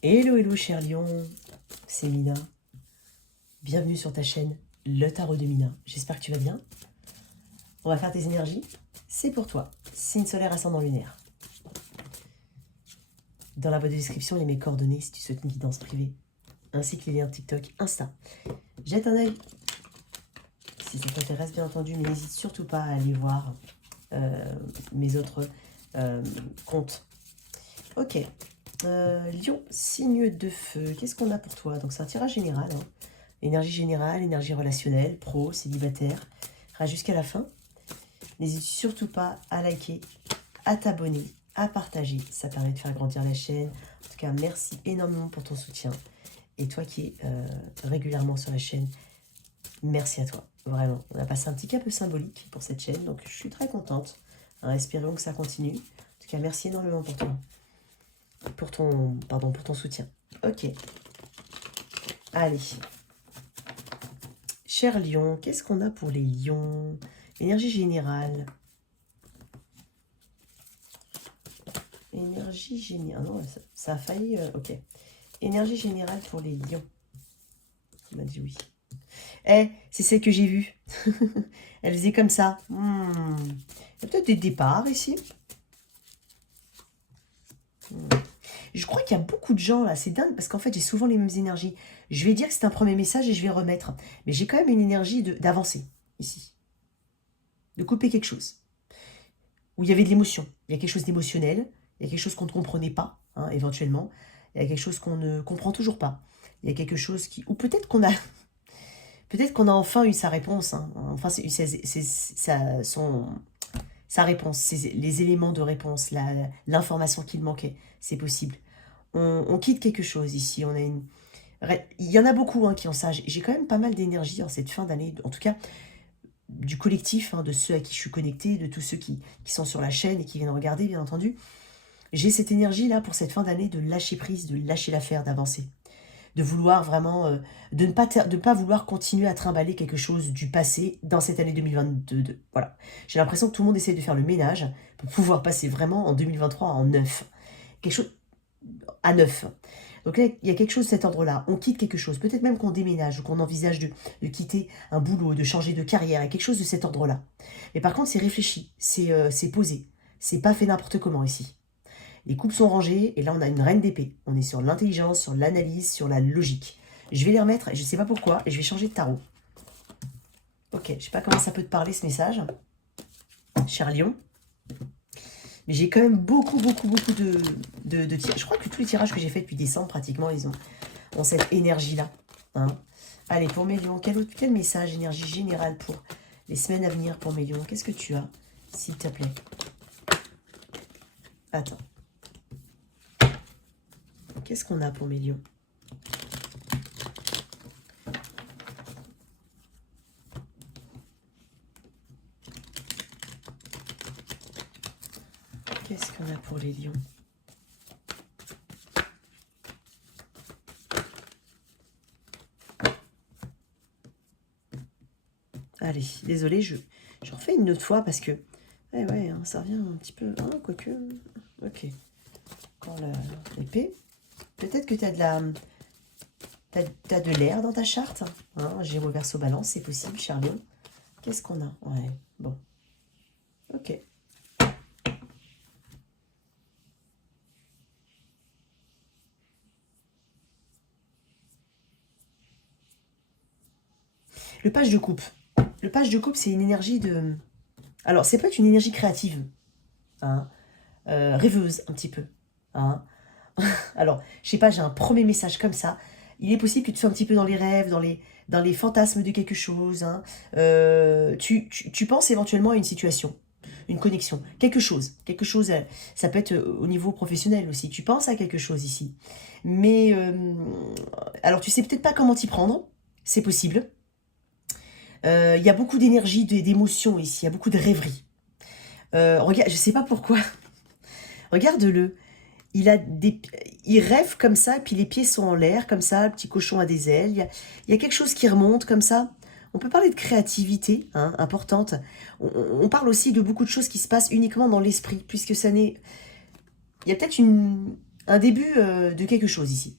Hello, hello, cher lion, c'est Mina. Bienvenue sur ta chaîne, le tarot de Mina. J'espère que tu vas bien. On va faire tes énergies. C'est pour toi, signe solaire ascendant lunaire. Dans la boîte de description, il y a mes coordonnées si tu souhaites une guidance privée, ainsi que les liens TikTok, Insta. Jette un œil. Si ça t'intéresse, bien entendu, mais n'hésite surtout pas à aller voir mes autres comptes. Ok. Lion, signe de feu, qu'est-ce qu'on a pour toi? Donc c'est un tirage général, hein. Énergie générale, énergie relationnelle, pro, célibataire, jusqu'à la fin. N'hésite surtout pas à liker, à t'abonner, à partager, ça permet de faire grandir la chaîne. En tout cas, merci énormément pour ton soutien. Et toi qui es régulièrement sur la chaîne, merci à toi, vraiment. On a passé un petit cap symbolique pour cette chaîne, donc je suis très contente. Hein, espérons que ça continue. En tout cas, merci énormément pour toi. Pour ton soutien. Ok. Allez. Cher lion, qu'est-ce qu'on a pour les lions? Énergie générale. Énergie générale. Non, ça a failli... ok. Énergie générale pour les lions. On m'a dit oui. Eh, c'est celle que j'ai vue. Elle faisait comme ça. Il y a peut-être des départs ici. Je crois qu'il y a beaucoup de gens là, c'est dingue parce qu'en fait j'ai souvent les mêmes énergies. Je vais dire que c'est un premier message et je vais remettre. Mais j'ai quand même une énergie d'avancer ici. De couper quelque chose. Où il y avait de l'émotion. Il y a quelque chose d'émotionnel. Il y a quelque chose qu'on ne comprenait pas, hein, éventuellement. Il y a quelque chose qu'on ne comprend toujours pas. Il y a quelque chose qui... Ou peut-être qu'on a... Peut-être qu'on a enfin eu sa réponse. Hein. Enfin, c'est sa réponse, les éléments de réponse, l'information qu'il manquait. C'est possible. On quitte quelque chose ici. On a une... Il y en a beaucoup hein, qui ont ça. J'ai quand même pas mal d'énergie en cette fin d'année. En tout cas, du collectif, hein, de ceux à qui je suis connectée, de tous ceux qui sont sur la chaîne et qui viennent regarder, bien entendu. J'ai cette énergie-là pour cette fin d'année de lâcher prise, de lâcher l'affaire, d'avancer. De vouloir vraiment, de ne pas vouloir continuer à trimballer quelque chose du passé dans cette année 2022. Voilà. J'ai l'impression que tout le monde essaie de faire le ménage pour pouvoir passer vraiment en 2023 en neuf. Quelque chose à neuf. Donc là, il y a quelque chose de cet ordre-là. On quitte quelque chose. Peut-être même qu'on déménage ou qu'on envisage de quitter un boulot, de changer de carrière. Il y a quelque chose de cet ordre-là. Mais par contre, c'est réfléchi, c'est posé. C'est pas fait n'importe comment ici. Les coupes sont rangées et là, on a une reine d'épée. On est sur l'intelligence, sur l'analyse, sur la logique. Je vais les remettre, je ne sais pas pourquoi, et je vais changer de tarot. Ok, je ne sais pas comment ça peut te parler ce message, cher lion. Mais j'ai quand même beaucoup de tirages. Je crois que tous les tirages que j'ai fait depuis décembre, pratiquement, ils ont cette énergie-là. Hein. Allez, pour mes lions, quel message, énergie générale pour les semaines à venir pour mes lions? Qu'est-ce que tu as, s'il te plaît? Attends. Qu'est-ce qu'on a pour mes lions? Qu'est-ce qu'on a pour les lions? Allez, désolé, je refais une autre fois parce que... Ouais, hein, ça revient un petit peu... Hein, quoique... Ok. Encore l'épée. Peut-être que tu as de la... T'as de l'air dans ta charte. Hein, Gémeaux, Verseau, Balance, c'est possible, cher lion. Qu'est-ce qu'on a? Ouais, bon. Ok. Le page de coupe. Le page de coupe, c'est une énergie de... Alors, c'est pas une énergie créative. Hein, rêveuse, un petit peu. Hein. Alors, je sais pas, j'ai un premier message comme ça. Il est possible que tu sois un petit peu dans les rêves, dans les fantasmes de quelque chose. Hein. Tu penses éventuellement à une situation, une connexion, quelque chose. Quelque chose, ça peut être au niveau professionnel aussi. Tu penses à quelque chose ici. Mais, alors tu sais peut-être pas comment t'y prendre. C'est possible. Il y a beaucoup d'énergie, d'émotion ici. Il y a beaucoup de rêverie. Regarde, je sais pas pourquoi. Regarde-le. Il rêve comme ça, puis les pieds sont en l'air, comme ça, le petit cochon a des ailes. Il y a quelque chose qui remonte comme ça. On peut parler de créativité, hein, importante. On parle aussi de beaucoup de choses qui se passent uniquement dans l'esprit, puisque ça n'est... Il y a peut-être une... un début de quelque chose ici.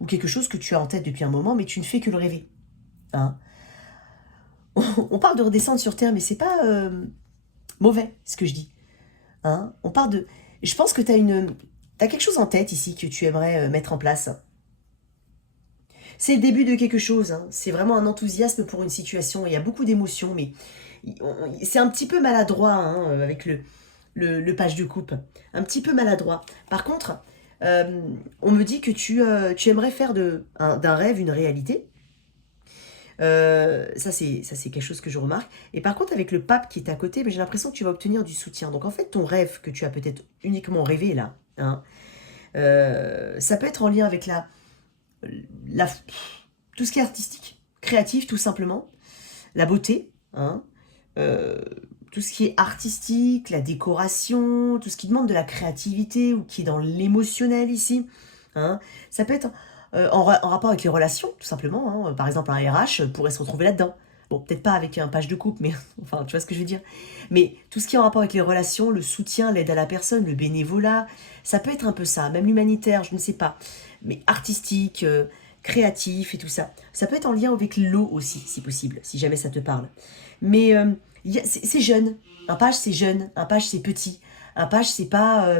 Ou quelque chose que tu as en tête depuis un moment, mais tu ne fais que le rêver. Hein. On parle de redescendre sur Terre, mais c'est pas mauvais, ce que je dis. Hein. On parle de... Je pense que t'as quelque chose en tête ici que tu aimerais mettre en place. C'est le début de quelque chose. Hein. C'est vraiment un enthousiasme pour une situation. Il y a beaucoup d'émotions, mais c'est un petit peu maladroit hein, avec le page de coupe. Un petit peu maladroit. Par contre, on me dit que tu aimerais faire d'un rêve une réalité. Ça, c'est quelque chose que je remarque. Et par contre, avec le pape qui est à côté, ben, j'ai l'impression que tu vas obtenir du soutien. Donc en fait, ton rêve que tu as peut-être uniquement rêvé là, hein, ça peut être en lien avec la, tout ce qui est artistique, créatif tout simplement, la beauté, hein, euh, tout ce qui est artistique, la décoration, tout ce qui demande de la créativité ou qui est dans l'émotionnel ici. Hein. Ça peut être en rapport avec les relations, tout simplement. Hein. Par exemple, un RH pourrait se retrouver là-dedans. Bon, peut-être pas avec un page de coupe, mais enfin, tu vois ce que je veux dire. Mais tout ce qui est en rapport avec les relations, le soutien, l'aide à la personne, le bénévolat, ça peut être un peu ça, même l'humanitaire, je ne sais pas. Mais artistique, créatif et tout ça. Ça peut être en lien avec l'eau aussi, si possible, si jamais ça te parle. Mais c'est jeune. Un page, c'est jeune. Un page, c'est petit. Un page, c'est pas...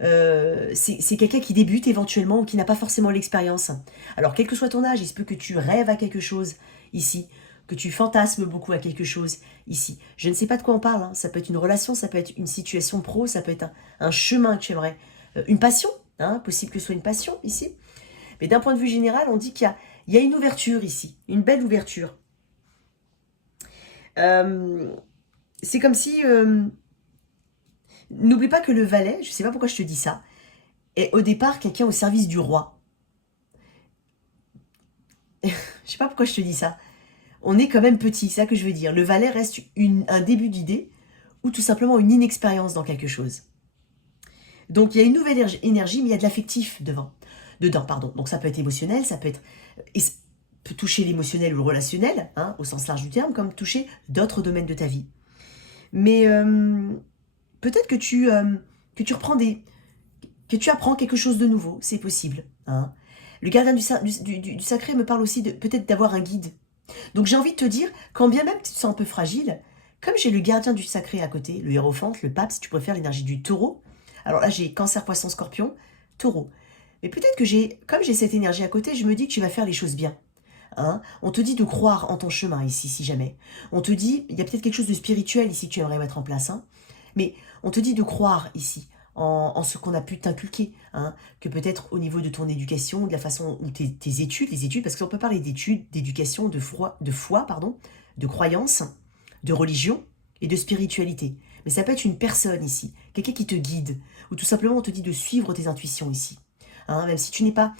c'est quelqu'un qui débute éventuellement ou qui n'a pas forcément l'expérience. Alors, quel que soit ton âge, il se peut que tu rêves à quelque chose ici, que tu fantasmes beaucoup à quelque chose ici. Je ne sais pas de quoi on parle. Hein. Ça peut être une relation, ça peut être une situation pro, ça peut être un chemin que tu aimerais. Une passion, hein, possible que ce soit une passion ici. Mais d'un point de vue général, on dit qu'il y a une ouverture ici, une belle ouverture. Euh, c'est comme si... n'oublie pas que le valet, je ne sais pas pourquoi je te dis ça, est au départ quelqu'un au service du roi. Je ne sais pas pourquoi je te dis ça. On est quand même petit, c'est ça que je veux dire. Le valet reste un début d'idée ou tout simplement une inexpérience dans quelque chose. Donc il y a une nouvelle énergie, mais il y a de l'affectif dedans. Pardon. Donc ça peut être émotionnel, ça peut toucher l'émotionnel ou le relationnel, hein, au sens large du terme, comme toucher d'autres domaines de ta vie. Mais peut-être que tu reprends que tu apprends quelque chose de nouveau, c'est possible. Hein. Le gardien du sacré me parle aussi de peut-être d'avoir un guide. Donc j'ai envie de te dire, quand bien même tu te sens un peu fragile, comme j'ai le gardien du sacré à côté, le hiérophante, le pape, si tu préfères l'énergie du taureau, alors là j'ai cancer, poisson, scorpion, taureau. Mais peut-être que comme j'ai cette énergie à côté, je me dis que tu vas faire les choses bien. Hein. On te dit de croire en ton chemin ici, si jamais. On te dit, il y a peut-être quelque chose de spirituel ici que tu aimerais mettre en place. Hein. Mais on te dit de croire ici en ce qu'on a pu t'inculquer. Hein. Que peut-être au niveau de ton éducation, de la façon où tes études, les études, parce qu'on peut parler d'études, d'éducation, de foi, pardon, de croyance, de religion et de spiritualité. Mais ça peut être une personne ici, quelqu'un qui te guide, ou tout simplement on te dit de suivre tes intuitions ici. Hein, même si tu n'es pas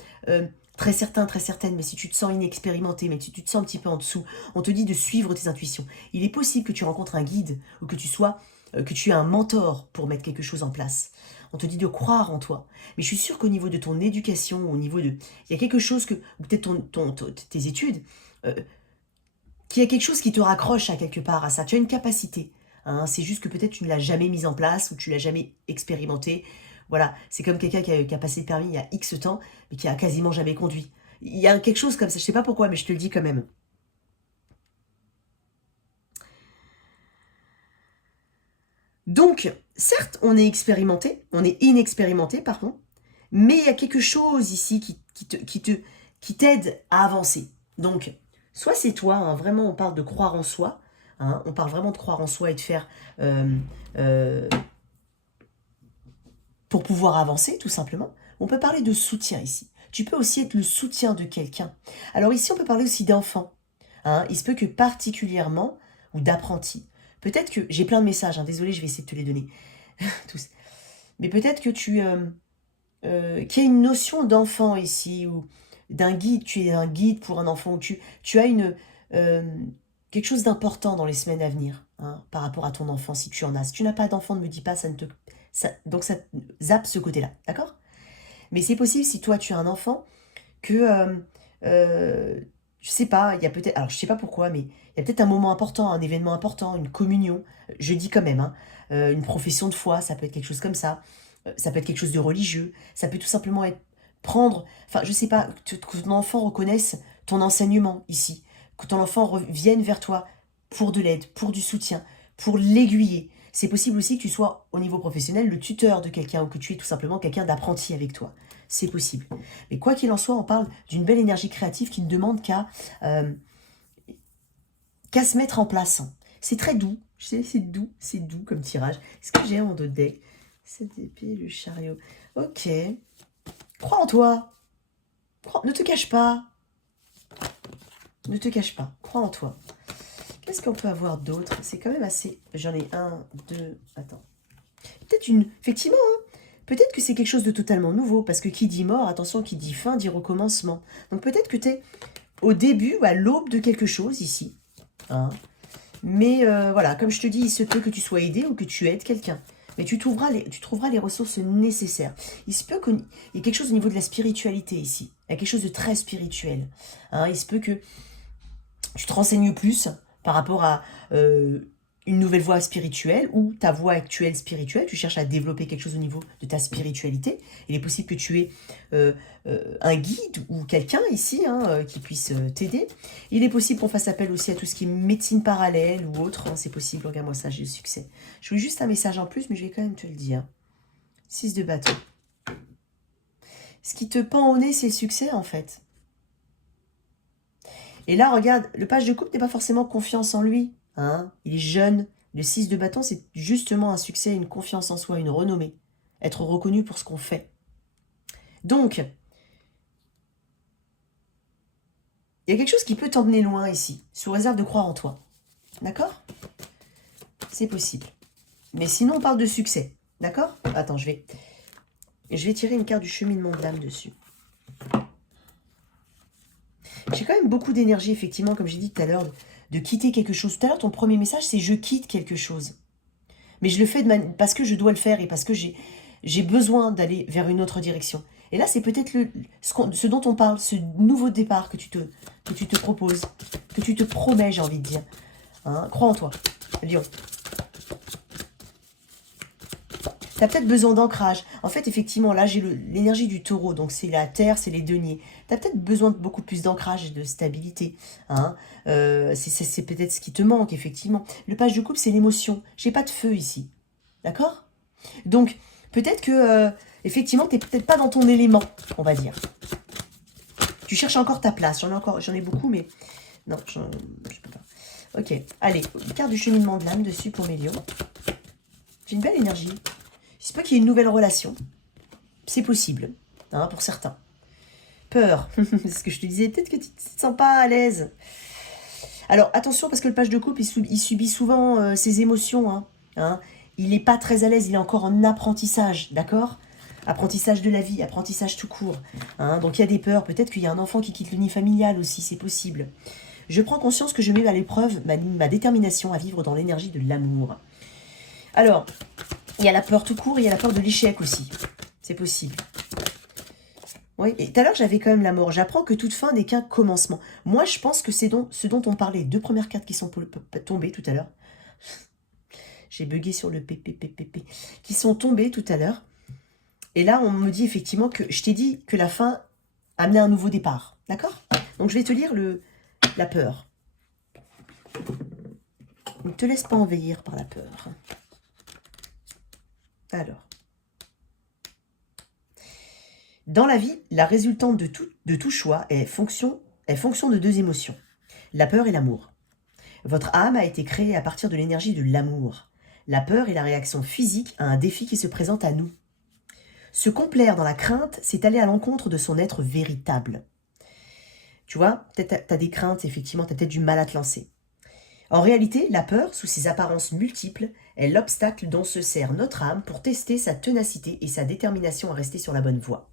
très certain, très certaine, mais si tu te sens inexpérimenté, mais si tu te sens un petit peu en dessous, on te dit de suivre tes intuitions. Il est possible que tu rencontres un guide ou que tu aies un mentor pour mettre quelque chose en place. On te dit de croire en toi. Mais je suis sûre qu'au niveau de ton éducation, il y a quelque chose ou peut-être tes études, qu'il y a quelque chose qui te raccroche à quelque part à ça. Tu as une capacité. Hein, c'est juste que peut-être tu ne l'as jamais mise en place ou tu l'as jamais expérimenté. Voilà, c'est comme quelqu'un qui a passé le permis il y a X temps, mais qui a quasiment jamais conduit. Il y a quelque chose comme ça, je sais pas pourquoi, mais je te le dis quand même. Donc, certes, on est inexpérimenté, pardon, mais il y a quelque chose ici qui t'aide à avancer. Donc, soit c'est toi, hein, vraiment on parle de croire en soi, hein, on parle vraiment de croire en soi et de faire euh, euh, pour pouvoir avancer, tout simplement. On peut parler de soutien ici. Tu peux aussi être le soutien de quelqu'un. Alors ici, on peut parler aussi d'enfants. Hein. Il se peut que particulièrement, ou d'apprentis. Peut-être que, j'ai plein de messages, hein, désolé, je vais essayer de te les donner tous. Mais peut-être que qu'il y a une notion d'enfant ici, ou d'un guide, tu es un guide pour un enfant, ou tu as euh, quelque chose d'important dans les semaines à venir, hein, par rapport à ton enfant, si tu en as. Si tu n'as pas d'enfant, ne me dis pas, donc ça zappe ce côté-là, d'accord? Mais c'est possible, si toi tu as un enfant, que, je sais pas, il y a peut-être, alors je sais pas pourquoi, mais il y a peut-être un moment important, un événement important, une communion, je dis quand même, hein, une profession de foi, ça peut être quelque chose comme ça, Ça peut être quelque chose de religieux. Ça peut tout simplement être prendre... Enfin, je sais pas, que ton enfant reconnaisse ton enseignement ici. Que ton enfant vienne vers toi pour de l'aide, pour du soutien, pour l'aiguiller. C'est possible aussi que tu sois, au niveau professionnel, le tuteur de quelqu'un ou que tu es tout simplement quelqu'un d'apprenti avec toi. C'est possible. Mais quoi qu'il en soit, on parle d'une belle énergie créative qui ne demande euh, qu'à se mettre en place. C'est très doux. Je sais, c'est doux comme tirage. Est-ce que j'ai en dos de deck? Cette épée, le chariot. Ok. Crois en toi. Ne te cache pas. Ne te cache pas. Crois en toi. Qu'est-ce qu'on peut avoir d'autre? C'est quand même assez... J'en ai un, deux... Attends. Peut-être une... Effectivement, hein. Peut-être que c'est quelque chose de totalement nouveau. Parce que qui dit mort, attention, qui dit fin, dit recommencement. Donc peut-être que tu es au début ou à l'aube de quelque chose ici. Hein. Mais voilà, comme je te dis, il se peut que tu sois aidé ou que tu aides quelqu'un. Mais tu trouveras les ressources nécessaires. Il se peut qu'il y ait quelque chose au niveau de la spiritualité ici. Il y a quelque chose de très spirituel. Hein, il se peut que tu te renseignes plus par rapport à une nouvelle voie spirituelle ou ta voie actuelle spirituelle. Tu cherches à développer quelque chose au niveau de ta spiritualité. Il est possible que tu aies un guide ou quelqu'un ici qui puisse t'aider. Il est possible qu'on fasse appel aussi à tout ce qui est médecine parallèle ou autre. Hein, c'est possible, regarde-moi ça, j'ai le succès. Je voulais juste un message en plus, mais je vais quand même te le dire. 6 de bâton. Ce qui te pend au nez, c'est le succès en fait. Et là, regarde, le page de coupe n'est pas forcément confiance en lui. Hein, il est jeune. Le 6 de bâton, c'est justement un succès, une confiance en soi, une renommée. Être reconnu pour ce qu'on fait. Donc, il y a quelque chose qui peut t'emmener loin ici, sous réserve de croire en toi. D'accord? C'est possible. Mais sinon, on parle de succès. D'accord? Attends, je vais tirer une carte du cheminement de l'âme dessus. J'ai quand même beaucoup d'énergie, effectivement, comme j'ai dit tout à l'heure, de quitter quelque chose. Tout à l'heure, ton premier message, c'est « je quitte quelque chose ». Mais je le fais parce que je dois le faire et parce que j'ai besoin d'aller vers une autre direction. Et là, c'est peut-être ce dont on parle, ce nouveau départ que tu te proposes, que tu te promets, j'ai envie de dire. Hein, crois en toi, Lion. Tu as peut-être besoin d'ancrage. En fait, effectivement, là, j'ai l'énergie du taureau. Donc, c'est la terre, c'est les deniers. Tu as peut-être besoin de beaucoup plus d'ancrage et de stabilité. Hein. C'est peut-être ce qui te manque, effectivement. Le page de coupe, c'est l'émotion. J'ai pas de feu ici. D'accord? Donc, peut-être que, effectivement, tu n'es peut-être pas dans ton élément, on va dire. Tu cherches encore ta place. J'en ai beaucoup, mais... Non, je peux pas. Ok, allez. Carte du cheminement de l'âme dessus pour mes lions. J'ai une belle énergie. Il se peut qu'il y ait une nouvelle relation. C'est possible, hein, pour certains. Peur, c'est ce que je te disais, peut-être que tu ne te sens pas à l'aise. Alors, attention, parce que le page de coupe, il subit souvent ses émotions. Hein. Il n'est pas très à l'aise, il est encore en apprentissage, d'accord? Apprentissage de la vie, apprentissage tout court. Hein. Donc, il y a des peurs. Peut-être qu'il y a un enfant qui quitte le nid familial aussi, c'est possible. Je prends conscience que je mets à l'épreuve ma détermination à vivre dans l'énergie de l'amour. Alors... il y a la peur tout court et il y a la peur de l'échec aussi. C'est possible. Oui, et tout à l'heure, j'avais quand même la mort. J'apprends que toute fin n'est qu'un commencement. Moi, je pense que c'est ce dont on parlait. 2 premières cartes qui sont tombées tout à l'heure. J'ai bugué sur le PPPP. Qui sont tombées tout à l'heure. Et là, on me dit effectivement que je t'ai dit que la fin amenait un nouveau départ. D'accord? Donc, je vais te lire la peur. Ne te laisse pas envahir par la peur. Alors, dans la vie, la résultante de tout choix est fonction de 2 émotions, la peur et l'amour. Votre âme a été créée à partir de l'énergie de l'amour. La peur est la réaction physique à un défi qui se présente à nous. Se complaire dans la crainte, c'est aller à l'encontre de son être véritable. Tu vois, peut-être tu as des craintes, effectivement, tu as peut-être du mal à te lancer. En réalité, la peur, sous ses apparences multiples, est l'obstacle dont se sert notre âme pour tester sa ténacité et sa détermination à rester sur la bonne voie.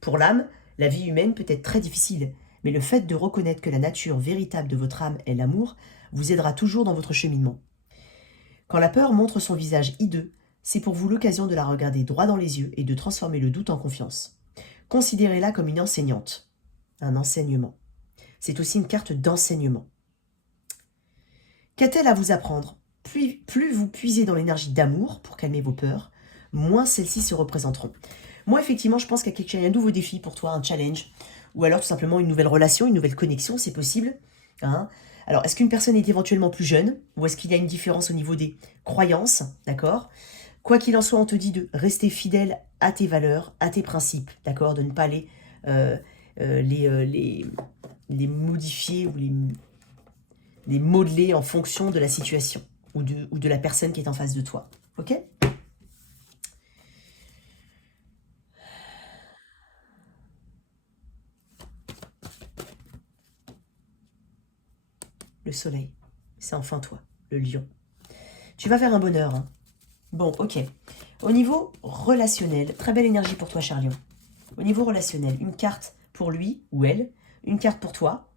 Pour l'âme, la vie humaine peut être très difficile, mais le fait de reconnaître que la nature véritable de votre âme est l'amour vous aidera toujours dans votre cheminement. Quand la peur montre son visage hideux, c'est pour vous l'occasion de la regarder droit dans les yeux et de transformer le doute en confiance. Considérez-la comme une enseignante, un enseignement. C'est aussi une carte d'enseignement. Qu'a-t-elle à vous apprendre? Plus vous puisez dans l'énergie d'amour pour calmer vos peurs, moins celles-ci se représenteront. Moi, effectivement, je pense qu'il y a un nouveau défi pour toi, un challenge, ou alors tout simplement une nouvelle relation, une nouvelle connexion, c'est possible. Hein. Alors, est-ce qu'une personne est éventuellement plus jeune, ou est-ce qu'il y a une différence au niveau des croyances, d'accord? Quoi qu'il en soit, on te dit de rester fidèle à tes valeurs, à tes principes, d'accord? De ne pas euh, euh, les, euh, les, les modifier ou les modeler en fonction de la situation ou de la personne qui est en face de toi. Ok? Le soleil, c'est enfin toi, le lion. Tu vas faire un bonheur. Hein. Bon, ok. Au niveau relationnel, très belle énergie pour toi, Charlion. Au niveau relationnel, une carte pour lui ou elle, une carte pour toi,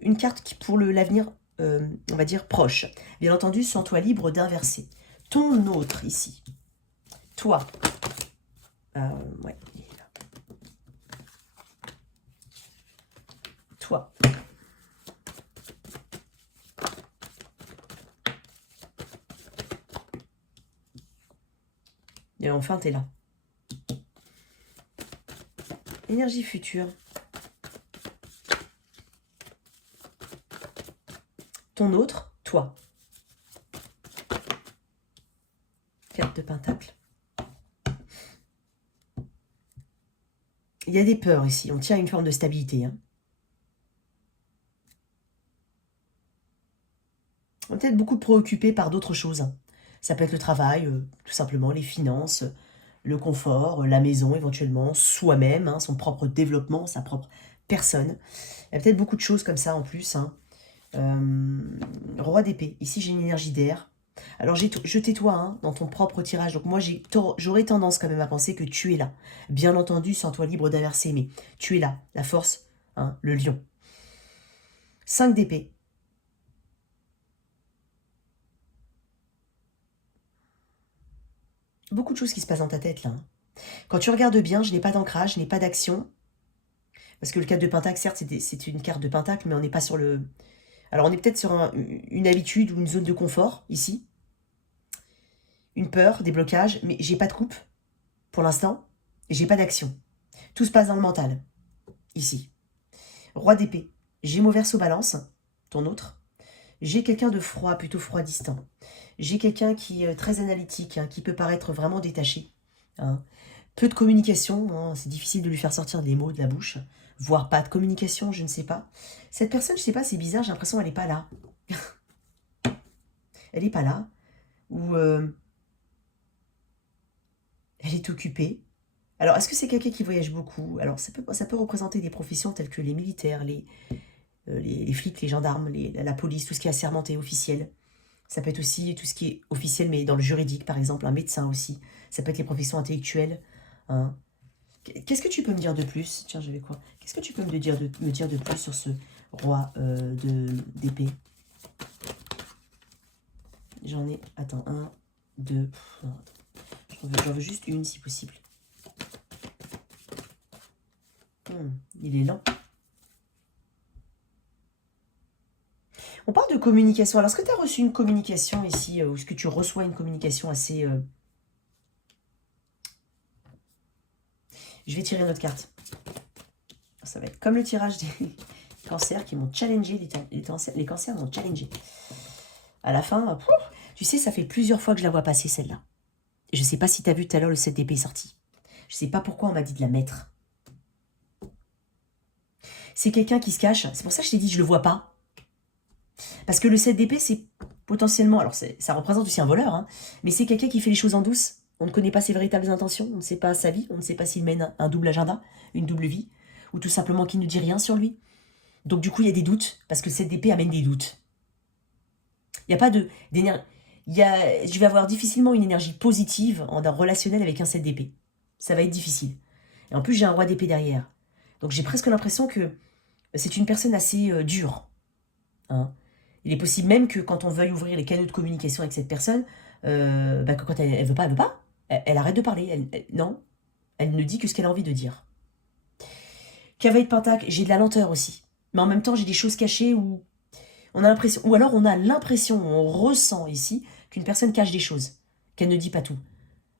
une carte qui pour l'avenir, on va dire, proche. Bien entendu, sens-toi libre d'inverser. Ton autre ici, toi, ouais, il est là. Toi, et enfin, t'es là. Énergie future. Ton autre, toi. Carte de pentacle. Il y a des peurs ici. On tient à une forme de stabilité. Hein. On est peut-être beaucoup préoccupé par d'autres choses. Hein. Ça peut être le travail, tout simplement, les finances, le confort, la maison éventuellement, soi-même, hein, son propre développement, sa propre personne. Il y a peut-être beaucoup de choses comme ça en plus. Hein. Roi d'épée. Ici, j'ai une énergie d'air. Alors, je tais-toi hein, dans ton propre tirage. Donc, moi, j'aurais tendance quand même à penser que tu es là. Bien entendu, sens-toi libre d'inverser, mais tu es là. La force, hein, le lion. 5 d'épée. Beaucoup de choses qui se passent dans ta tête, là. Hein. Quand tu regardes bien, je n'ai pas d'ancrage, je n'ai pas d'action. Parce que le 4 de pentacle, certes, c'est une carte de pentacle, mais on n'est pas sur le... Alors, on est peut-être sur une habitude ou une zone de confort, ici. Une peur, des blocages, mais j'ai pas de coupe, pour l'instant. Et j'ai pas d'action. Tout se passe dans le mental, ici. Roi d'épée. Gémeaux verseau balance, ton autre. J'ai quelqu'un de froid, plutôt froid distant. J'ai quelqu'un qui est très analytique, hein, qui peut paraître vraiment détaché. Hein. Peu de communication, hein, c'est difficile de lui faire sortir des mots de la bouche. Voire pas de communication, je ne sais pas. Cette personne, je sais pas, c'est bizarre, j'ai l'impression qu'elle n'est pas là. Elle n'est pas là. Ou elle est occupée. Alors, est-ce que c'est quelqu'un qui voyage beaucoup? Alors, ça peut représenter des professions telles que les militaires, les flics, les gendarmes, la police, tout ce qui est assermenté, officiel. Ça peut être aussi tout ce qui est officiel, mais dans le juridique, par exemple, un médecin aussi. Ça peut être les professions intellectuelles. Hein. Qu'est-ce que tu peux me dire de plus? Tiens, j'avais quoi? Qu'est-ce que tu peux me dire de plus sur ce roi d'épée? J'en ai... Attends, un, deux... J'en veux juste une, si possible. Il est lent. On parle de communication. Alors, est-ce que tu as reçu une communication ici, ou est-ce que tu reçois une communication assez... Je vais tirer une autre carte. Ça va être comme le tirage des cancers qui m'ont challengé. Les cancers m'ont challengé. À la fin, tu sais, ça fait plusieurs fois que je la vois passer, celle-là. Je ne sais pas si tu as vu tout à l'heure le 7 d'épée sorti. Je ne sais pas pourquoi on m'a dit de la mettre. C'est quelqu'un qui se cache. C'est pour ça que je t'ai dit, je le vois pas. Parce que le 7 d'épée, c'est potentiellement... Alors, ça représente aussi un voleur, hein, mais c'est quelqu'un qui fait les choses en douce. On ne connaît pas ses véritables intentions, on ne sait pas sa vie, on ne sait pas s'il mène un double agenda, une double vie, ou tout simplement qu'il ne dit rien sur lui. Donc du coup, il y a des doutes, parce que le 7 d'épée amène des doutes. Il n'y a pas d'énergie... Je vais avoir difficilement une énergie positive en relationnel avec un 7 d'épée. Ça va être difficile. Et en plus, j'ai un roi d'épée derrière. Donc j'ai presque l'impression que c'est une personne assez dure. Hein. Il est possible même que quand on veuille ouvrir les canaux de communication avec cette personne, que quand elle veut pas, elle veut pas. Elle arrête de parler. Non, elle ne dit que ce qu'elle a envie de dire. Cavalier de Pentacle, j'ai de la lenteur aussi. Mais en même temps, j'ai des choses cachées où on a l'impression, on ressent ici qu'une personne cache des choses, qu'elle ne dit pas tout.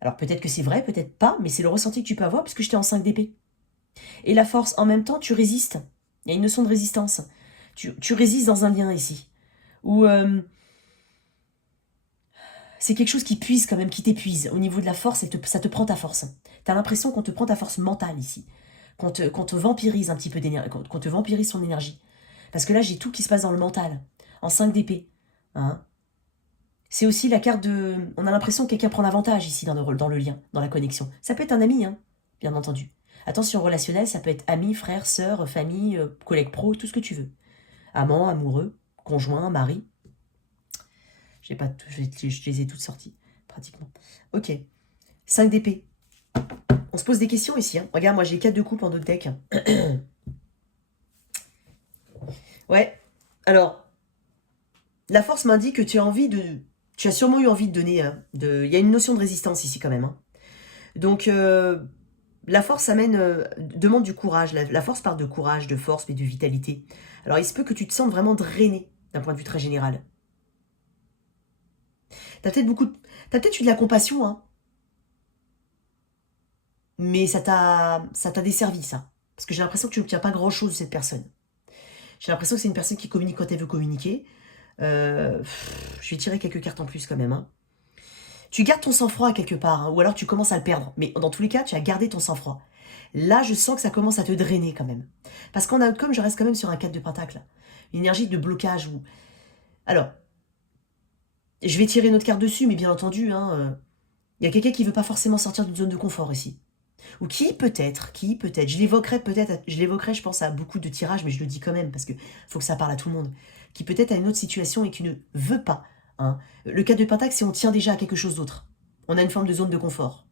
Alors peut-être que c'est vrai, peut-être pas, mais c'est le ressenti que tu peux avoir puisque j'étais en 5 d'épée. Et la force, en même temps, tu résistes. Il y a une notion de résistance. Tu résistes dans un lien ici. Ou c'est quelque chose qui puise quand même, qui t'épuise. Au niveau de la force, ça te prend ta force. Tu as l'impression qu'on te prend ta force mentale ici. Qu'on te vampirise un petit peu d'énergie, qu'on te vampirise son énergie. Parce que là, j'ai tout qui se passe dans le mental. En 5 d'épée. Hein. C'est aussi la carte de... On a l'impression que quelqu'un prend l'avantage ici dans le lien, dans la connexion. Ça peut être un ami, hein, bien entendu. Attention, relationnel, ça peut être ami, frère, sœur, famille, collègue pro, tout ce que tu veux. Amant, amoureux, conjoint, mari. J'ai pas tout- je les ai toutes sorties, pratiquement. Ok. 5 d'épée. On se pose des questions ici. Hein. Regarde, moi j'ai 4 de coupe en autre deck. Ouais. Alors, la force m'indique que tu as envie de... Tu as sûrement eu envie de donner... Il y a une notion de résistance ici quand même. Hein. Donc, la force demande du courage. La force parle de courage, de force, mais de vitalité. Alors, il se peut que tu te sentes vraiment drainé d'un point de vue très général. T'as peut-être eu de la compassion, hein. Mais ça t'a desservi, ça. Parce que j'ai l'impression que tu n'obtiens pas grand-chose de cette personne. J'ai l'impression que c'est une personne qui communique quand elle veut communiquer. Je vais tirer quelques cartes en plus quand même. Hein. Tu gardes ton sang-froid quelque part, hein, ou alors tu commences à le perdre. Mais dans tous les cas, tu as gardé ton sang-froid. Là, je sens que ça commence à te drainer quand même. Parce qu'en outcome, je reste quand même sur un 4 de pentacle. Une énergie de blocage. Alors, je vais tirer une autre carte dessus, mais bien entendu, hein, y a quelqu'un qui veut pas forcément sortir d'une zone de confort ici. Ou qui peut-être, je l'évoquerai, je pense, à beaucoup de tirages, mais je le dis quand même, parce que faut que ça parle à tout le monde, qui peut-être a une autre situation et qui ne veut pas. Hein. Le 4 de pentacle, c'est on tient déjà à quelque chose d'autre. On a une forme de zone de confort.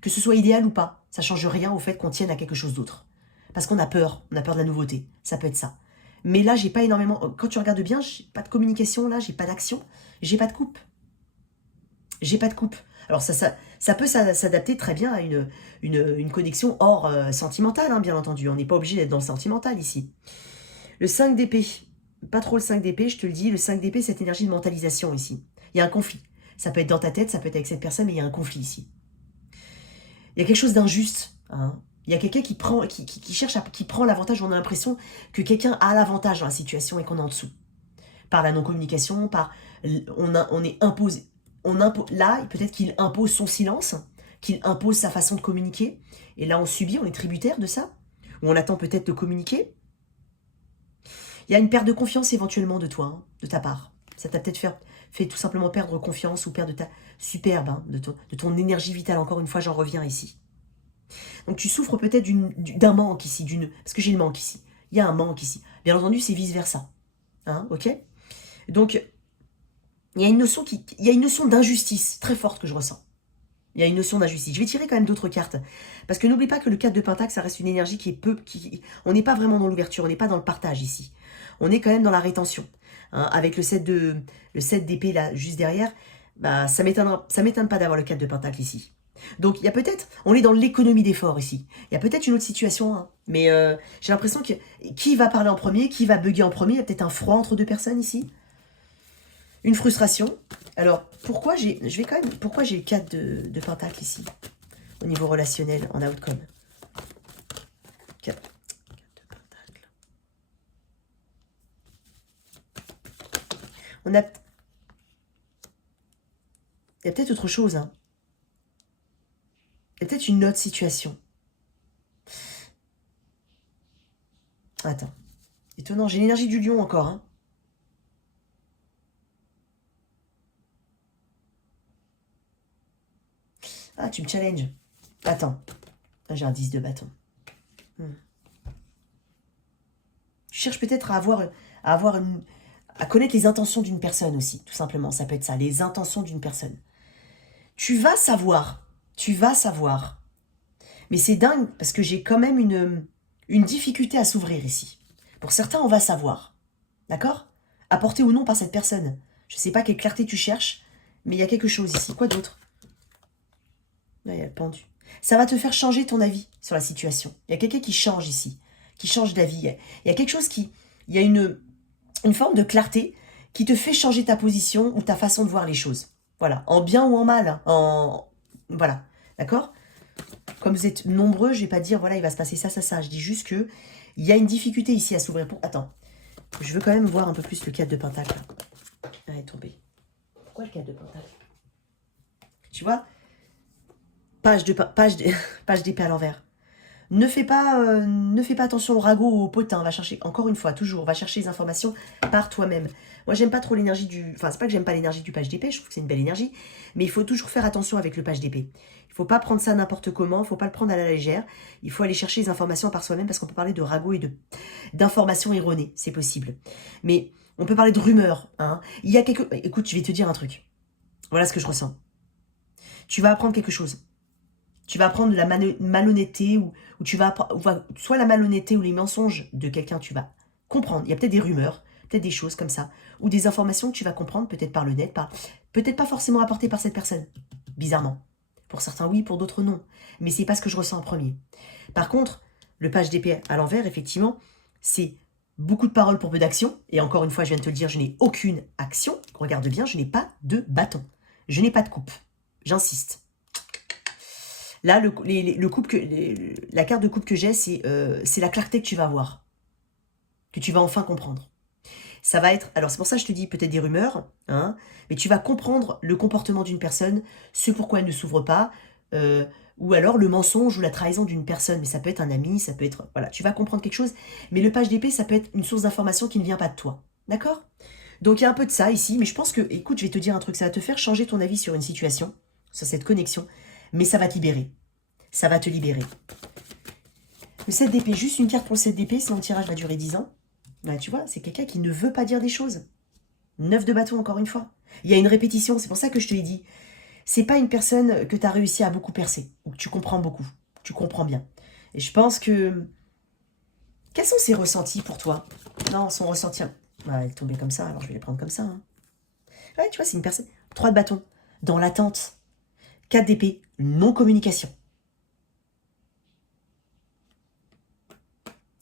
Que ce soit idéal ou pas, ça change rien au fait qu'on tienne à quelque chose d'autre. Parce qu'on a peur de la nouveauté, ça peut être ça. Mais là, j'ai pas énormément... Quand tu regardes bien, j'ai pas de communication, là, j'ai pas d'action, j'ai pas de coupe. J'ai pas de coupe. Alors ça peut s'adapter très bien à une connexion hors sentimentale, hein, bien entendu. On n'est pas obligé d'être dans le sentimental ici. Le 5 d'épée. Pas trop le 5 d'épée, je te le dis. Le 5 d'épée, cette énergie de mentalisation ici. Il y a un conflit. Ça peut être dans ta tête, ça peut être avec cette personne, mais il y a un conflit ici. Il y a quelque chose d'injuste. Hein. Il y a quelqu'un qui prend l'avantage. On a l'impression que quelqu'un a l'avantage dans la situation et qu'on est en dessous. Par la non-communication, on est imposé. Là, peut-être qu'il impose son silence, qu'il impose sa façon de communiquer. Et là, on subit, on est tributaire de ça. Ou on attend peut-être de communiquer. Il y a une perte de confiance éventuellement de toi, hein, de ta part. Ça t'a peut-être fait tout simplement perdre confiance ou perdre ta superbe, hein, de ton énergie vitale. Encore une fois, j'en reviens ici. Donc tu souffres peut-être d'un manque ici, parce que j'ai le manque ici. Il y a un manque ici. Bien entendu, c'est vice-versa. Hein, ok ? Donc, il y a une notion d'injustice très forte que je ressens. Il y a une notion d'injustice. Je vais tirer quand même d'autres cartes. Parce que n'oublie pas que le 4 de Pentacle, ça reste une énergie qui est on n'est pas vraiment dans l'ouverture, on n'est pas dans le partage ici. On est quand même dans la rétention. Hein, avec le 7 d'épée là, juste derrière, bah, ça m'étonne pas d'avoir le 4 de Pentacle ici. Donc il y a peut-être, on est dans l'économie d'effort ici. Il y a peut-être une autre situation, hein, mais j'ai l'impression que qui va parler en premier, qui va bugger en premier, il y a peut-être un froid entre deux personnes ici. Une frustration. Alors, pourquoi j'ai le 4 de Pentacle ici, au niveau relationnel, en outcome 4 de Pentacle. Il y a peut-être autre chose. Hein. Il y a peut-être une autre situation. Attends. Étonnant, j'ai l'énergie du lion encore. Hein. Ah, tu me challenges. Attends. J'ai un 10 de bâton. Tu cherches peut-être à connaître les intentions d'une personne aussi, tout simplement. Ça peut être ça, les intentions d'une personne. Tu vas savoir. Mais c'est dingue, parce que j'ai quand même une difficulté à s'ouvrir ici. Pour certains, on va savoir. D'accord ? Apporté ou non par cette personne. Je ne sais pas quelle clarté tu cherches, mais il y a quelque chose ici. Quoi d'autre ? Là, il y a le pendu. Ça va te faire changer ton avis sur la situation. Il y a quelqu'un qui change ici, qui change d'avis. Il y a quelque chose il y a une forme de clarté qui te fait changer ta position ou ta façon de voir les choses. Voilà, en bien ou en mal. Voilà. D'accord? Comme vous êtes nombreux, je vais pas dire, voilà, il va se passer ça, ça, ça. Je dis juste que il y a une difficulté ici à s'ouvrir. Attends, je veux quand même voir un peu plus le 4 de Pentacle. Ah, elle est tombée. Pourquoi le 4 de Pentacle? Tu vois? Page d'épée à l'envers. Ne fais pas attention au ragot ou au potin. Va chercher, encore une fois, toujours, va chercher les informations par toi-même. Moi, j'aime pas trop l'énergie du... Enfin, c'est pas que j'aime pas l'énergie du page d'épée, je trouve que c'est une belle énergie, mais il faut toujours faire attention avec le page d'épée. Il faut pas prendre ça n'importe comment, il faut pas le prendre à la légère. Il faut aller chercher les informations par soi-même, parce qu'on peut parler de ragot et d'informations erronées, c'est possible. Mais on peut parler de rumeurs. Hein. Il y a quelque... Écoute, je vais te dire un truc. Voilà ce que je ressens. Tu vas apprendre quelque chose. Tu vas apprendre de la malhonnêteté ou tu vas soit la malhonnêteté ou les mensonges de quelqu'un, tu vas comprendre. Il y a peut-être des rumeurs, peut-être des choses comme ça, ou des informations que tu vas comprendre peut-être par le net, peut-être pas forcément apportées par cette personne, bizarrement. Pour certains oui, pour d'autres non. Mais c'est pas ce que je ressens en premier. Par contre, le page d'épée à l'envers, effectivement, c'est beaucoup de paroles pour peu d'action. Et encore une fois, je viens de te le dire, je n'ai aucune action. Regarde bien, je n'ai pas de bâton. Je n'ai pas de coupe. J'insiste. Là, la carte de coupe que j'ai, c'est la clarté que tu vas avoir. Que tu vas enfin comprendre. Ça va être... Alors, c'est pour ça que je te dis peut-être des rumeurs, hein, mais tu vas comprendre le comportement d'une personne, ce pourquoi elle ne s'ouvre pas, ou alors le mensonge ou la trahison d'une personne. Mais ça peut être un ami, ça peut être... Voilà, tu vas comprendre quelque chose, mais le page d'épée, ça peut être une source d'information qui ne vient pas de toi. D'accord? Donc, il y a un peu de ça ici, mais je pense que... Écoute, je vais te dire un truc, ça va te faire changer ton avis sur une situation, sur cette connexion, mais ça va te libérer. Ça va te libérer. Le 7 d'épée, juste une carte pour le 7 d'épée, sinon le tirage va durer 10 ans. Ouais, tu vois, c'est quelqu'un qui ne veut pas dire des choses. 9 de bâton, encore une fois. Il y a une répétition, c'est pour ça que je te l'ai dit. C'est pas une personne que tu as réussi à beaucoup percer, ou que tu comprends beaucoup. Tu comprends bien. Et je pense que... Quels sont ses ressentis pour toi? Non, son ressenti... Ah, elle est tombée comme ça, alors je vais les prendre comme ça. Hein. Ouais, tu vois, c'est une personne... 3 de bâton, dans l'attente. 4 d'épée, non-communication.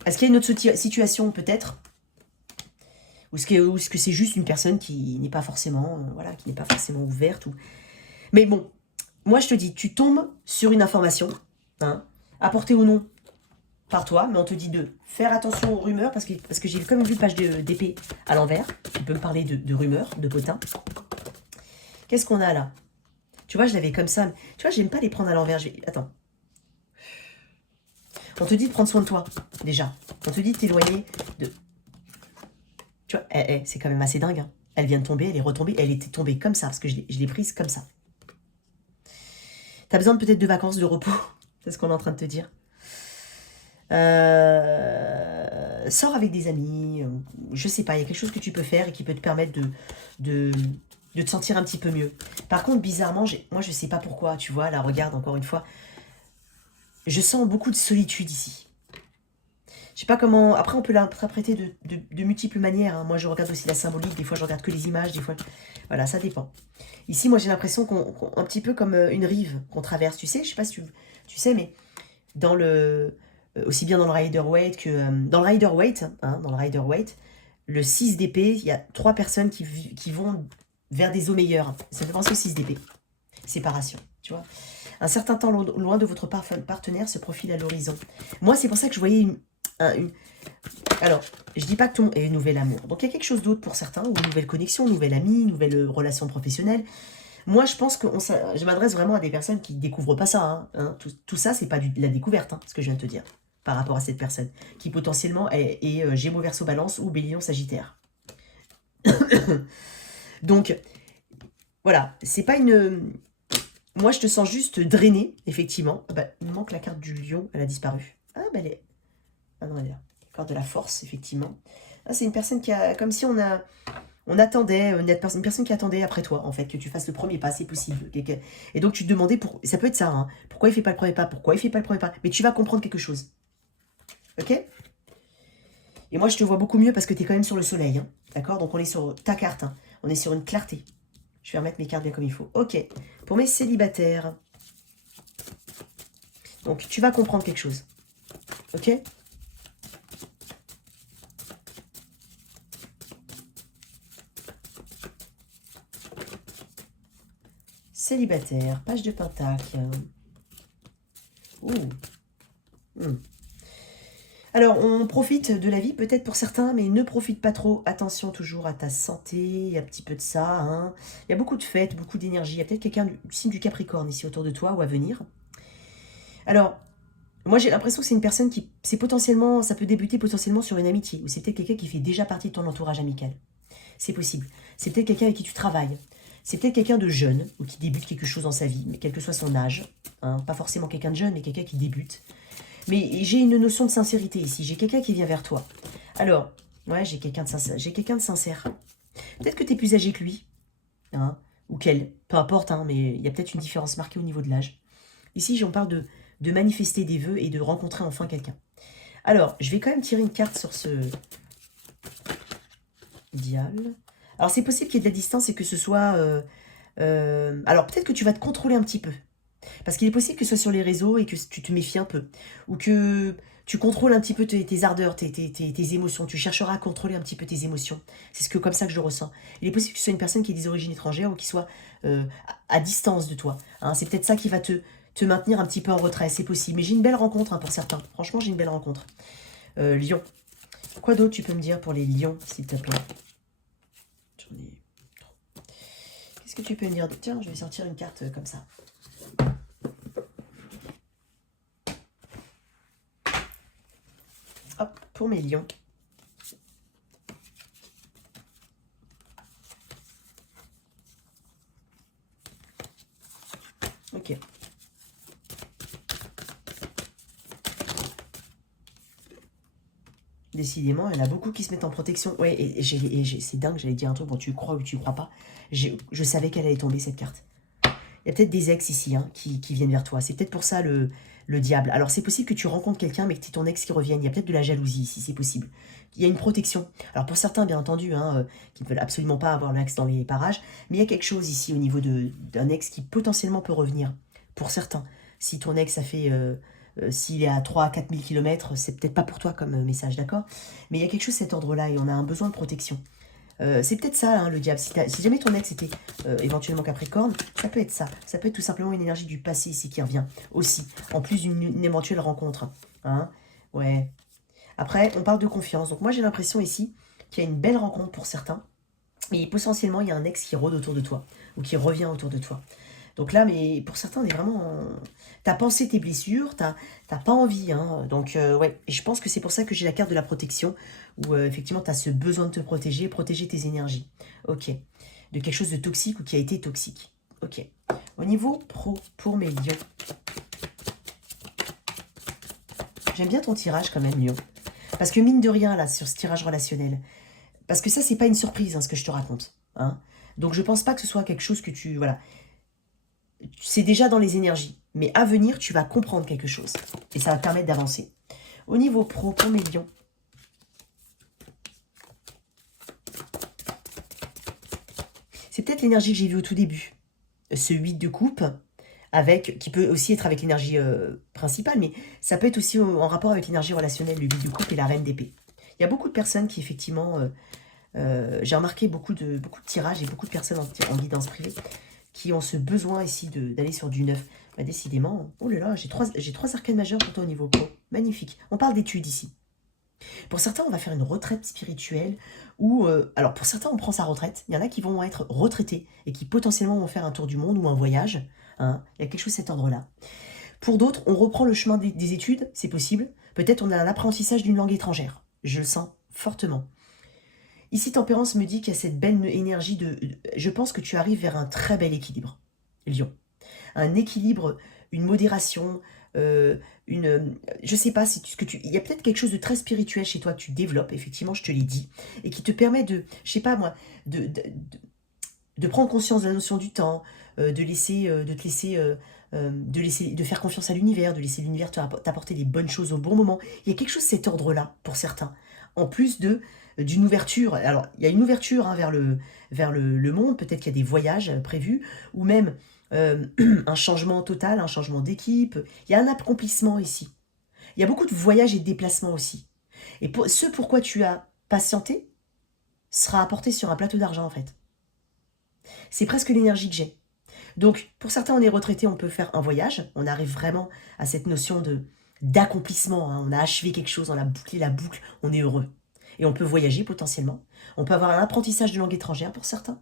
Est-ce qu'il y a une autre situation, peut-être? Ou est-ce que c'est juste une personne qui n'est pas forcément, voilà, qui n'est pas forcément ouverte ou... Mais bon, moi je te dis, tu tombes sur une information, hein, apportée ou non par toi, mais on te dit de faire attention aux rumeurs, parce que j'ai comme vu page d'épée à l'envers. Tu peux me parler de rumeurs, de potins. Qu'est-ce qu'on a là? Tu vois, je l'avais comme ça. Tu vois, j'aime pas les prendre à l'envers. Attends. On te dit de prendre soin de toi, déjà. On te dit de t'éloigner de... Tu vois, c'est quand même assez dingue. Hein. Elle vient de tomber, elle est retombée. Elle était tombée comme ça, parce que je l'ai prise comme ça. T'as besoin peut-être de vacances, de repos. C'est ce qu'on est en train de te dire. Sors avec des amis. Je sais pas, il y a quelque chose que tu peux faire et qui peut te permettre de te sentir un petit peu mieux. Par contre, bizarrement, moi je sais pas pourquoi, tu vois, là regarde encore une fois. Je sens beaucoup de solitude ici. Je sais pas comment... Après, on peut l'interpréter de multiples manières. Hein. Moi, je regarde aussi la symbolique. Des fois, je regarde que les images. Des fois... Voilà, ça dépend. Ici, moi, j'ai l'impression un petit peu comme une rive qu'on traverse. Tu sais, je sais pas si tu sais, mais dans le... aussi bien dans le Rider-Waite que... dans le Rider-Waite, hein, dans le Rider-Waite, le 6 d'épée, il y a 3 personnes qui vont vers des eaux meilleures. Ça me fait penser au 6 d'épée. Séparation, tu vois. Un certain temps loin de votre partenaire se profile à l'horizon. Moi, c'est pour ça que je voyais Alors, je dis pas que tout le monde est un nouvel amour. Donc, il y a quelque chose d'autre pour certains, ou une nouvelle connexion, nouvelle amie, nouvelle relation professionnelle. Moi, je pense que je m'adresse vraiment à des personnes qui ne découvrent pas ça. Hein. Tout ça, c'est pas de la découverte, hein, ce que je viens de te dire, par rapport à cette personne, qui potentiellement est Gémeaux, Verseau, Balance ou Bélion, Sagittaire. Donc, voilà, c'est pas une... Moi, je te sens juste drainé, effectivement. Bah, il me manque la carte du lion, elle a disparu. Ah, bah elle est... Ah non, elle est là. La carte de la force, effectivement. Ah, c'est une personne qui a... Comme si on attendait, une personne qui attendait après toi, en fait, que tu fasses le premier pas, c'est possible. Et donc, tu te demandais, ça peut être ça, hein, pourquoi il fait pas le premier pas, pourquoi il fait pas le premier pas. Mais tu vas comprendre quelque chose. Ok? Et moi, je te vois beaucoup mieux parce que tu es quand même sur le soleil. Hein, d'accord? Donc, on est sur ta carte. Hein, on est sur une clarté. Je vais remettre mes cartes bien comme il faut. Ok. Pour mes célibataires. Donc, tu vas comprendre quelque chose. Ok? Célibataire, page de Pentacle. Ouh. Hmm. Alors, on profite de la vie, peut-être pour certains, mais ne profite pas trop. Attention toujours à ta santé, il y a un petit peu de ça. Hein. Il y a beaucoup de fêtes, beaucoup d'énergie. Il y a peut-être quelqu'un du signe du Capricorne ici autour de toi ou à venir. Alors, moi j'ai l'impression que c'est une personne qui, c'est potentiellement, ça peut débuter potentiellement sur une amitié, ou c'est peut-être quelqu'un qui fait déjà partie de ton entourage amical. C'est possible. C'est peut-être quelqu'un avec qui tu travailles. C'est peut-être quelqu'un de jeune, ou qui débute quelque chose dans sa vie, mais quel que soit son âge. Hein. Pas forcément quelqu'un de jeune, mais quelqu'un qui débute. Mais j'ai une notion de sincérité ici. J'ai quelqu'un qui vient vers toi. Alors, ouais, j'ai quelqu'un de sincère. J'ai quelqu'un de sincère. Peut-être que tu es plus âgé que lui. Hein, ou qu'elle. Peu importe, hein, mais il y a peut-être une différence marquée au niveau de l'âge. Ici, j'en parle de manifester des vœux et de rencontrer enfin quelqu'un. Alors, je vais quand même tirer une carte sur ce diable. Alors, c'est possible qu'il y ait de la distance et que ce soit... alors, peut-être que tu vas te contrôler un petit peu. Parce qu'il est possible que ce soit sur les réseaux et que tu te méfies un peu. Ou que tu contrôles un petit peu tes ardeurs, tes émotions. Tu chercheras à contrôler un petit peu tes émotions. C'est comme ça que je le ressens. Il est possible que ce soit une personne qui ait des origines étrangères ou qui soit à distance de toi. Hein, c'est peut-être ça qui va te maintenir un petit peu en retrait. C'est possible. Mais j'ai une belle rencontre hein, pour certains. Franchement, j'ai une belle rencontre. Lion. Quoi d'autre tu peux me dire pour les lions, s'il te plaît? Qu'est-ce que tu peux me dire? Tiens, je vais sortir une carte comme ça. Hop, pour mes lions. Ok. Décidément, il y en a beaucoup qui se mettent en protection. Ouais, c'est dingue, j'allais dire un truc, bon, tu crois ou tu crois pas. Je savais qu'elle allait tomber, cette carte. Il y a peut-être des ex ici hein, qui viennent vers toi. C'est peut-être pour ça le diable. Alors, c'est possible que tu rencontres quelqu'un, mais que c'est ton ex qui revienne. Il y a peut-être de la jalousie ici, c'est possible. Il y a une protection. Alors, pour certains, bien entendu, hein, qui ne veulent absolument pas avoir l'ex dans les parages, mais il y a quelque chose ici au niveau d'un ex qui potentiellement peut revenir. Pour certains. Si ton ex a fait... s'il est à 3 à 4 000 km, c'est peut-être pas pour toi comme message, d'accord? Mais il y a quelque chose de cet ordre-là et on a un besoin de protection. C'est peut-être ça, hein, le diable. Si jamais ton ex était éventuellement Capricorne, ça peut être ça. Ça peut être tout simplement une énergie du passé ici qui revient aussi, en plus d'une éventuelle rencontre. Hein, ouais. Après, on parle de confiance. Donc moi, j'ai l'impression ici qu'il y a une belle rencontre pour certains. Et potentiellement, il y a un ex qui rôde autour de toi, ou qui revient autour de toi. Donc là, mais pour certains, on est vraiment... T'as pensé tes blessures, t'as pas envie. Hein, donc, ouais, et je pense que c'est pour ça que j'ai la carte de la protection, où effectivement, t'as ce besoin de te protéger, protéger tes énergies. Ok. De quelque chose de toxique ou qui a été toxique. Ok. Au niveau pro, pour mes lions. J'aime bien ton tirage quand même, lion. Parce que mine de rien, là, sur ce tirage relationnel, parce que ça, c'est pas une surprise, hein, ce que je te raconte. Hein. Donc, je pense pas que ce soit quelque chose que tu... Voilà. C'est déjà dans les énergies. Mais à venir, tu vas comprendre quelque chose. Et ça va te permettre d'avancer. Au niveau pro, pour mes lions. C'est peut-être l'énergie que j'ai vue au tout début. Ce 8 de coupe, qui peut aussi être avec l'énergie principale, mais ça peut être aussi en rapport avec l'énergie relationnelle, le 8 de coupe et la reine d'épée. Il y a beaucoup de personnes qui, effectivement, j'ai remarqué beaucoup de tirages et beaucoup de personnes en guidance privée qui ont ce besoin ici d'aller sur du neuf. Bah, décidément, oh là là, j'ai trois arcanes majeures pour toi au niveau pro. Magnifique. On parle d'études ici. Pour certains, on va faire une retraite spirituelle ou... alors, pour certains, on prend sa retraite. Il y en a qui vont être retraités et qui potentiellement vont faire un tour du monde ou un voyage. Hein. Il y a quelque chose de cet ordre-là. Pour d'autres, on reprend le chemin des études, c'est possible. Peut-être on a un apprentissage d'une langue étrangère. Je le sens fortement. Ici, Tempérance me dit qu'il y a cette belle énergie de... Je pense que tu arrives vers un très bel équilibre, Lion. Un équilibre, une modération, je sais pas, si il y a peut-être quelque chose de très spirituel chez toi que tu développes, effectivement, je te l'ai dit, et qui te permet de, je sais pas moi, de prendre conscience de la notion du temps, de te laisser, de faire confiance à l'univers, de laisser l'univers t'apporter des bonnes choses au bon moment. Il y a quelque chose de cet ordre-là pour certains. En plus d'une ouverture, alors il y a une ouverture hein, vers le monde, peut-être qu'il y a des voyages prévus, ou même un changement total, un changement d'équipe. Il y a un accomplissement ici. Il y a beaucoup de voyages et de déplacements aussi. Et ce pourquoi tu as patienté sera apporté sur un plateau d'argent en fait. C'est presque l'énergie que j'ai. Donc, pour certains, on est retraité, on peut faire un voyage. On arrive vraiment à cette notion d'accomplissement, hein. On a achevé quelque chose, on a bouclé la boucle, on est heureux. Et on peut voyager potentiellement. On peut avoir un apprentissage de langue étrangère pour certains.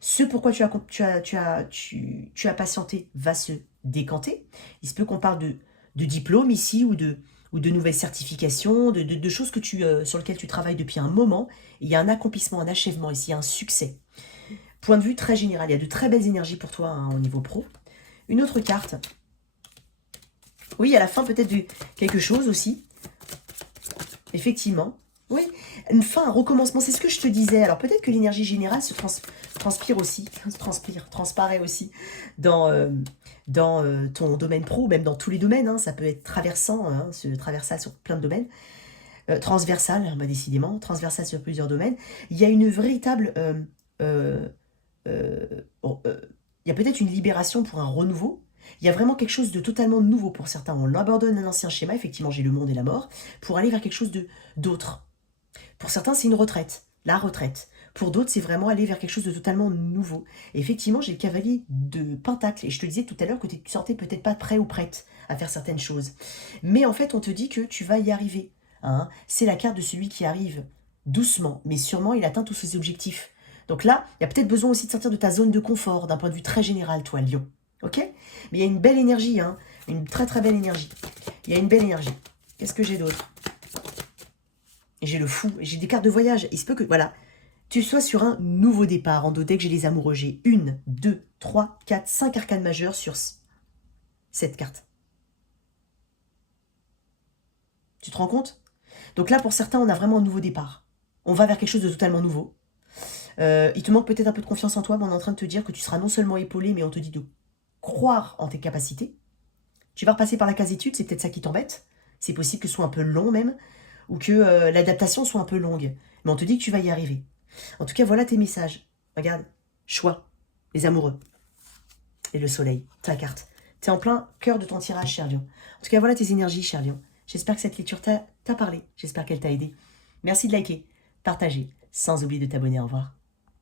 Ce pourquoi tu as patienté va se décanter. Il se peut qu'on parle de diplôme ici ou de nouvelles certifications, de choses sur lesquelles tu travailles depuis un moment. Il y a un accomplissement, un achèvement ici, un succès. Point de vue très général, il y a de très belles énergies pour toi, hein, au niveau pro. Une autre carte. Oui, à la fin peut-être de quelque chose aussi. Effectivement. Oui, une fin, un recommencement, c'est ce que je te disais. Alors peut-être que l'énergie générale transpire aussi, transparaît aussi dans ton domaine pro, même dans tous les domaines, hein. Ça peut être traversant, hein, traversal sur plein de domaines. Transversal, bah, décidément, transversal sur plusieurs domaines. Il y a une véritable... il y a peut-être une libération pour un renouveau. Il y a vraiment quelque chose de totalement nouveau pour certains. On abandonne un ancien schéma, effectivement j'ai le monde et la mort, pour aller vers quelque chose d'autre. Pour certains, c'est une retraite, la retraite. Pour d'autres, c'est vraiment aller vers quelque chose de totalement nouveau. Et effectivement, j'ai le cavalier de Pentacle. Et je te disais tout à l'heure que tu ne sortais peut-être pas prêt ou prête à faire certaines choses. Mais en fait, on te dit que tu vas y arriver, hein. C'est la carte de celui qui arrive doucement, mais sûrement, il atteint tous ses objectifs. Donc là, il y a peut-être besoin aussi de sortir de ta zone de confort, d'un point de vue très général, toi, Lion. Ok? Mais il y a une belle énergie, hein. Une très très belle énergie. Il y a une belle énergie. Qu'est-ce que j'ai d'autre? J'ai le fou, j'ai des cartes de voyage. Il se peut que, voilà, tu sois sur un nouveau départ. En deck, j'ai les amoureux. J'ai 1, 2, 3, 4, 5 arcanes majeures sur cette carte. Tu te rends compte? Donc là, pour certains, on a vraiment un nouveau départ. On va vers quelque chose de totalement nouveau. Il te manque peut-être un peu de confiance en toi, mais on est en train de te dire que tu seras non seulement épaulé, mais on te dit de croire en tes capacités. Tu vas repasser par la case études, c'est peut-être ça qui t'embête. C'est possible que ce soit un peu long même, ou que l'adaptation soit un peu longue. Mais on te dit que tu vas y arriver. En tout cas, voilà tes messages. Regarde, choix, les amoureux. Et le soleil, ta carte. T'es en plein cœur de ton tirage, cher Lion. En tout cas, voilà tes énergies, cher Lion. J'espère que cette lecture t'a parlé. J'espère qu'elle t'a aidé. Merci de liker, partager, sans oublier de t'abonner. Au revoir.